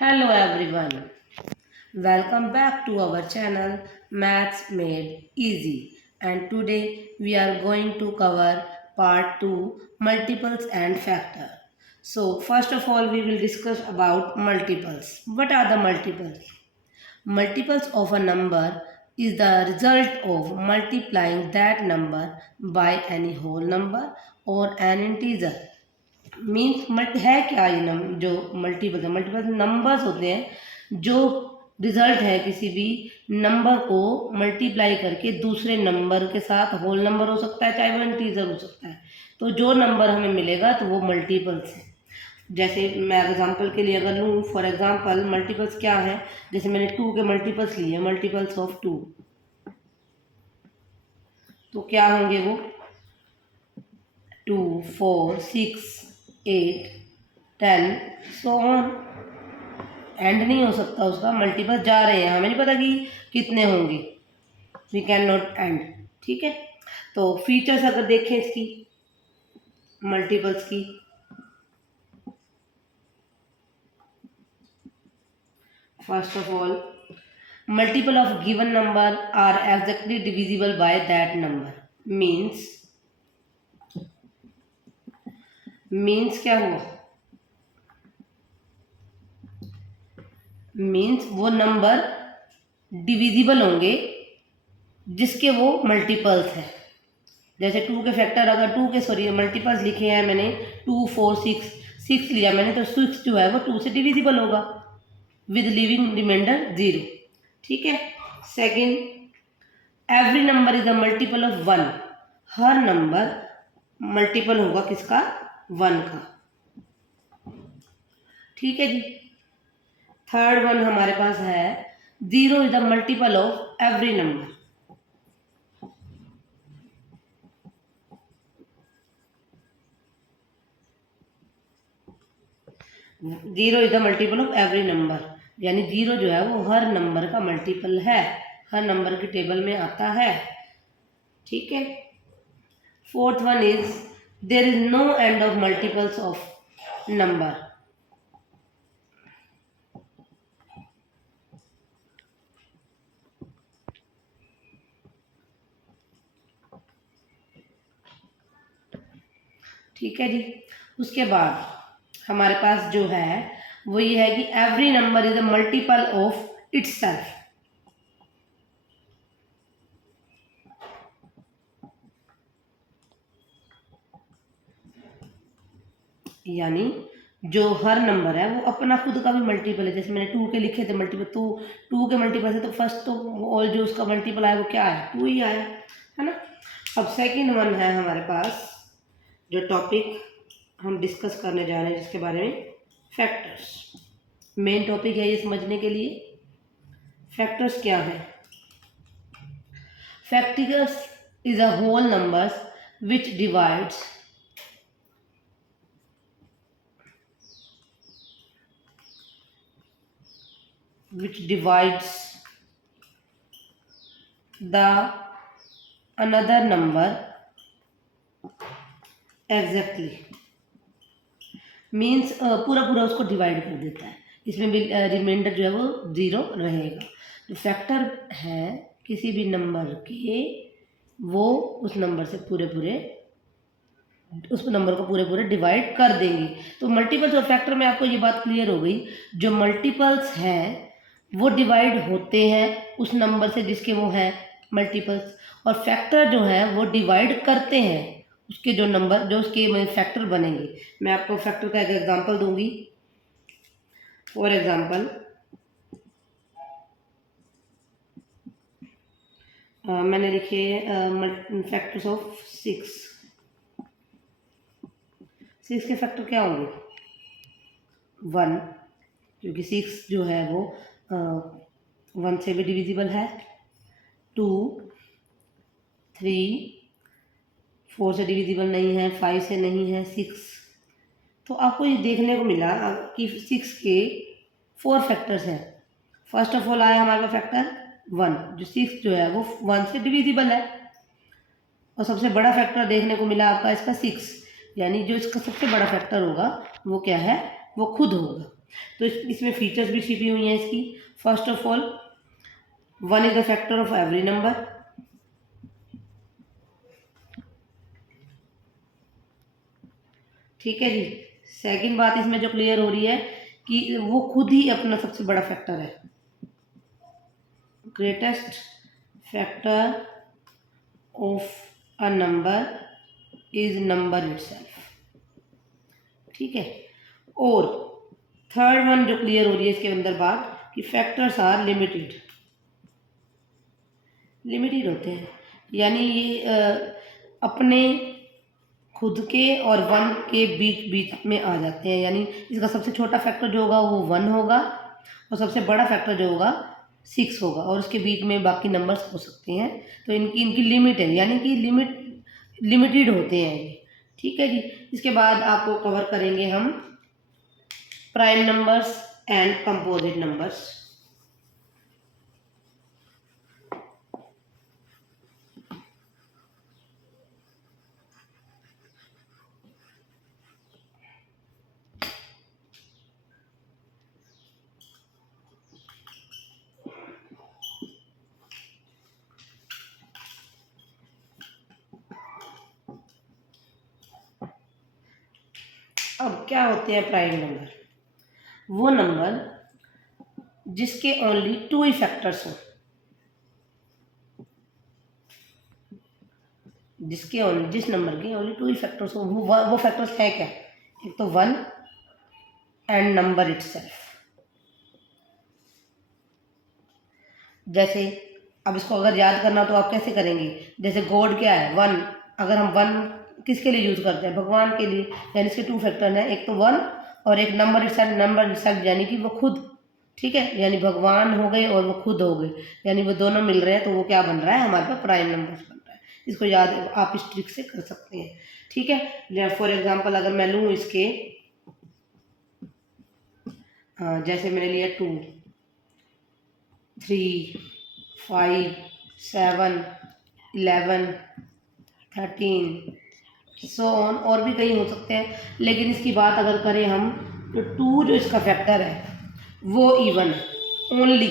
Hello everyone. Welcome back to our channel Maths Made Easy. And today we are going to cover part 2 multiples and factor. So first of all we will discuss about multiples. What are the multiples? Multiples of a number is the result of multiplying that number by any whole number or an integer. Means है क्या ये जो multiple numbers होते हैं जो result है किसी भी नंबर को मल्टीप्लाई करके दूसरे नंबर के साथ होल नंबर हो सकता है, चाहे वो इंटीजर हो सकता है। तो जो नंबर हमें मिलेगा तो वो मल्टीपल्स है। जैसे मैं एग्जांपल के लिए अगर लूँ, फॉर एग्जांपल मल्टीपल्स क्या है, जैसे मैंने 2 के मल्टीपल्स लिए, मल्टीपल्स ऑफ 2, तो क्या होंगे वो 2, 4, 6, 8, 10 सो ऑन। एंड नहीं हो सकता उसका, मल्टीपल जा रहे हैं, हमें नहीं पता कि कितने होंगे, वी कैन नॉट एंड। ठीक है, तो फीचर्स अगर देखें इसकी मल्टीपल्स की, first of all multiple of given number are exactly divisible by that number. Means क्या हुआ, मीन्स वो नंबर डिविजिबल होंगे जिसके वो मल्टीपल्स हैं। जैसे 2 के फैक्टर, अगर 2 के मल्टीपल्स लिखे हैं मैंने 2, 4, 6 लिया मैंने, तो 6 जो है वो 2 से डिविजिबल होगा विद लिविंग रिमाइंडर 0। ठीक है। Second, every number is a multiple of 1। Her number multiple होगा किसका, 1 का। ठीक है जी। थर्ड वन हमारे पास है 0 is the multiple of every number. Zero is the multiple of every number, यानी 0 जो है वो हर नंबर का मल्टीपल है, हर नंबर की टेबल में आता है। ठीक है। Fourth one is there is no end of multiples of number. ठीक है जी। उसके बाद हमारे पास जो है वो ये है कि every number is a multiple of itself. यानी जो हर नंबर है वो अपना खुद का भी मल्टीपल है। जैसे मैंने 2 के लिखे थे मल्टीपल, तो 2 के मल्टीपल से तो फर्स्ट तो ऑल जो उसका मल्टीपल आया वो क्या है, 2 ही आया, है ना। अब सेकंड वन है हमारे पास जो टॉपिक हम डिस्कस करने जा रहे हैं जिसके बारे में, फैक्टर्स। मेन टॉपिक है ये समझने के लिए। फैक्टर्स क्या है? Factors is a whole numbers which divides the another number exactly। Means पूरा पूरा उसको डिवाइड कर देता है, इसमें भी रिमाइंडर जो है वो 0 रहेगा। जो फैक्टर है किसी भी नंबर के, वो उस नंबर से उस नंबर को पूरे डिवाइड कर देंगे। तो मल्टीपल्स और फैक्टर में आपको ये बात क्लियर हो गई। जो मल्टीपल्स हैं वो डिवाइड होते हैं उस नंबर से जिसके वो हैं मल्टीपल्स, और फैक्टर जो है वो डिवाइड करते हैं उसके जो नंबर जो उसके फैक्टर बनेंगे। मैं आपको फैक्टर का एक एग्जांपल दूंगी। फॉर एग्जांपल मैंने लिखे फैक्टर्स ऑफ 6 के फैक्टर क्या होंगे, 1, क्योंकि 6 जो है वो 1 से भी डिविजिबल है, 2, 3, 4 से डिविजिबल नहीं है, 5 से नहीं है, 6। तो आपको ये देखने को मिला कि 6 के 4 फैक्टर्स हैं। फर्स्ट ऑफ ऑल आया हमारे पास फैक्टर 1, जो 6 जो है वो 1 से डिविजिबल है, और सबसे बड़ा फैक्टर देखने को मिला आपका इसका 6, यानी जो इसका सबसे बड़ा फैक्टर होगा वो क्या है, वो खुद होगा। तो इसमें फीचर्स भी छिपी हुई हैं इसकी। First of all, 1 is the factor of every number. ठीक है जी। सेकंड बात इसमें जो क्लियर हो रही है कि वो खुद ही अपना सबसे बड़ा फैक्टर है। Greatest factor of a number is number itself. ठीक है। और थर्ड वन जो क्लियर हो रही है इसके अंदर बात कि फैक्टर्स आर लिमिटेड। लिमिटेड होते हैं, यानी ये अपने खुद के और वन के बीच बीच में आ जाते हैं। यानी इसका सबसे छोटा फैक्टर जो होगा वो 1 होगा और सबसे बड़ा फैक्टर जो होगा 6 होगा, और उसके बीच में बाकी नंबर्स हो सकते हैं। तो इनकी इनकी लिमिट है, यानी कि लिमिटेड होते हैं ये। ठीक है जी। इसके बाद आपको कवर करेंगे हम prime numbers and composite numbers. अब क्या होते हैं प्राइम नंबर? वो नंबर जिसके ओनली 2 ही फैक्टर्स हों। जिस नंबर के ओनली 2 ही फैक्टर्स हो, वो फैक्टर्स है क्या? एक तो 1 एंड नंबर इटसेल्फ। जैसे अब इसको अगर याद करना तो आप कैसे करेंगे? जैसे गॉड क्या है? 1। अगर हम 1 किसके लिए यूज़ करते हैं? भगवान के लिए। यानी इसके 2 फैक्टर हैं, एक तो 1 और एक नंबर इटसेल्फ यानी कि वो खुद। ठीक है, यानी भगवान हो गए और वो खुद हो गए, यानी वो दोनों मिल रहे हैं, तो वो क्या बन रहा है? हमारे पास प्राइम नंबर्स बन रहा है। इसको याद आप इस ट्रिक से कर सकते हैं। ठीक है। फॉर एग्जाम्पल अगर मैं लूँ इसके जैसे मैंने लिया 2, 3, 5, 7, 11, 13 सो ऑन, और भी कई हो सकते हैं। लेकिन इसकी बात अगर करें हम तो 2 जो इसका फैक्टर है वो इवन है। ओनली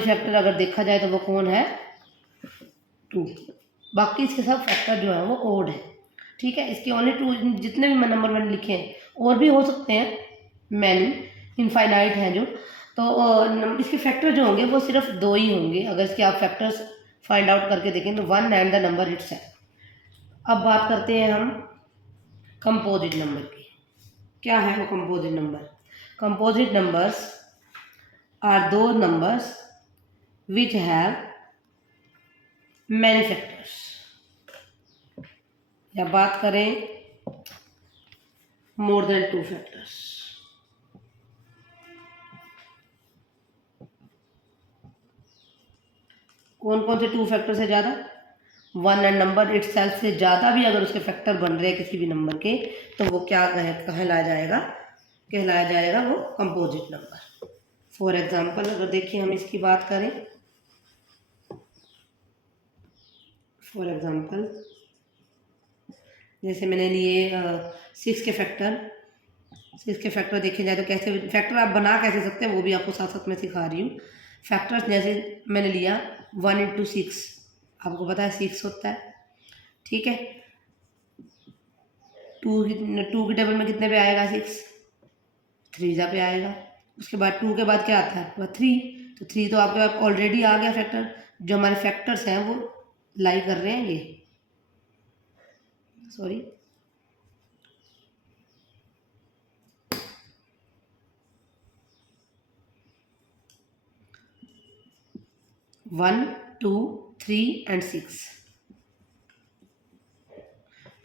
फैक्टर अगर देखा जाए तो वो कौन है? 2। बाकी इसके सब फैक्टर जो है वो ओड है। ठीक है। इसके ओनली 2 जितने भी नंबर मैंने लिखे हैं, और भी हो सकते हैं, मैनी इनफाइनाइट हैं जो। तो इसके फैक्टर जो होंगे वो सिर्फ 2 ही होंगे। अगर इसके आप फैक्टर्स फाइंड आउट करके देखें तो 1 एंड द नंबर इटसेल्फ। अब बात करते हैं हम कंपोजिट नंबर की। क्या है वो composite number? Composite numbers are two numbers which have many factors. या बात करें मोर देन 2 फैक्टर्स। कौन कौन से 2 फैक्टर से ज़्यादा? 1 एंड नंबर इटसेल्फ से ज़्यादा भी अगर उसके फैक्टर बन रहे हैं किसी भी नंबर के, तो वो क्या कहलाया जाएगा वो कंपोजिट नंबर। फॉर एग्जाम्पल अगर देखिए हम इसकी बात करें, फॉर एग्जाम्पल जैसे मैंने लिए 6 के फैक्टर देखे जाए तो कैसे फैक्टर आप बना कैसे सकते हैं वो भी आपको साथ साथ में सिखा रही हूँ। फैक्टर्स जैसे मैंने लिया 1 × 6, आपको पता है 6 होता है। ठीक है। 2 की टेबल में कितने पे आएगा? 6 3 पे आएगा। उसके बाद 2 के बाद क्या आता है? आपके पास 3, तो 3 तो आपके पास ऑलरेडी आ गया फैक्टर। जो हमारे फैक्टर्स हैं वो लाई कर रहे हैं ये, सॉरी, वन, 2, 3 एंड 6।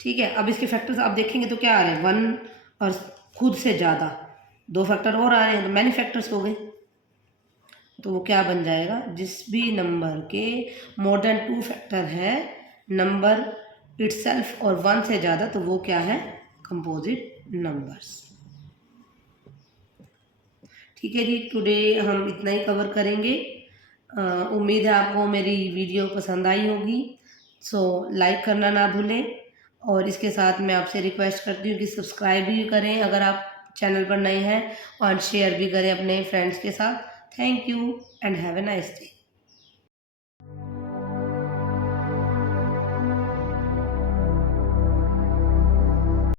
ठीक है। अब इसके फैक्टर्स आप देखेंगे तो क्या आ रहे हैं? 1 और खुद से ज़्यादा 2 फैक्टर और आ रहे हैं, तो मैनी फैक्टर्स हो गए। तो वो क्या बन जाएगा? जिस भी नंबर के मोर देन 2 फैक्टर है, नंबर इटसेल्फ और 1 से ज़्यादा, तो वो क्या है? Composite numbers. ठीक है जी। टुडे हम इतना ही कवर करेंगे। उम्मीद है आपको मेरी वीडियो पसंद आई होगी। सो लाइक करना ना भूलें और इसके साथ मैं आपसे रिक्वेस्ट करती हूँ कि सब्सक्राइब भी करें अगर आप चैनल पर नए हैं, और शेयर भी करें अपने फ्रेंड्स के साथ। Thank you and have a nice day.